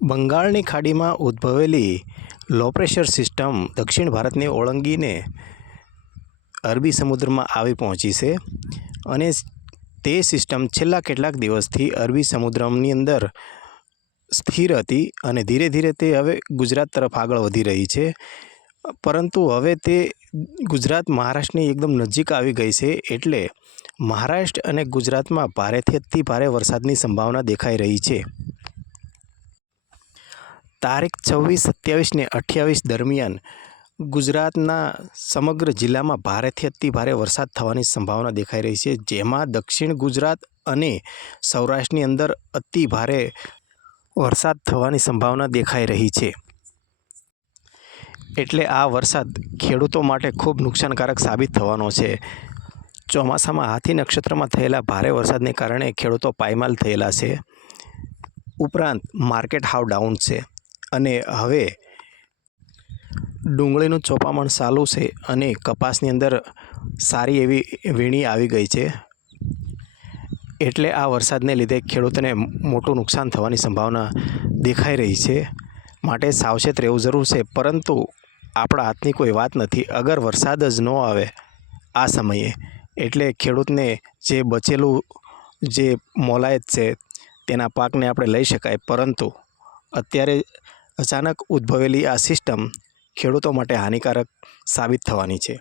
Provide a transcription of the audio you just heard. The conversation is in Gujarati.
બંગાળની ખાડીમાં ઉદ્ભવેલી લો પ્રેશર સિસ્ટમ દક્ષિણ ભારતને ઓળંગીને અરબી સમુદ્રમાં આવી પહોંચી છે અને તે સિસ્ટમ છેલ્લા કેટલાક દિવસથી અરબી સમુદ્રની અંદર સ્થિર હતી અને ધીરે ધીરે તે હવે ગુજરાત તરફ આગળ વધી રહી છે. પરંતુ હવે તે ગુજરાત મહારાષ્ટ્રની એકદમ નજીક આવી ગઈ છે એટલે મહારાષ્ટ્ર અને ગુજરાતમાં ભારેથી અતિ ભારે વરસાદની સંભાવના દેખાઈ રહી છે. તારીખ છવ્વીસ સત્યાવીસને અઠ્યાવીસ દરમિયાન ગુજરાતના સમગ્ર જિલ્લામાં ભારેથી અતિ ભારે વરસાદ થવાની સંભાવના દેખાઈ રહી છે, જેમાં દક્ષિણ ગુજરાત અને સૌરાષ્ટ્રની અંદર અતિ ભારે વરસાદ થવાની સંભાવના દેખાઈ રહી છે. એટલે આ વરસાદ ખેડૂતો માટે ખૂબ નુકસાનકારક સાબિત થવાનો છે. ચોમાસામાં હાથી નક્ષત્રમાં થયેલા ભારે વરસાદને કારણે ખેડૂતો પાયમાલ થયેલા છે. ઉપરાંત માર્કેટ હાવ ડાઉન છે. અને હવે ડુંગળીનું ચોપામણ ચાલુ છે અને કપાસની અંદર સારી એવી વીણી આવી ગઈ છે. એટલે આ વરસાદને લીધે ખેડૂતને મોટું નુકસાન થવાની સંભાવના દેખાઈ રહી છે. માટે સાવચેત રહેવું જરૂર છે, પરંતુ આપણા હાથની કોઈ વાત નથી. અગર વરસાદ જ ન આવે આ સમયે, એટલે ખેડૂતને જે બચેલું જે મોલાયત છે તેના પાકને આપણે લઈ શકાય. પરંતુ અત્યારે અચાનક ઉદ્ભવેલી આ સિસ્ટમ ખેડૂતો માટે હાનિકારક સાબિત થવાની છે.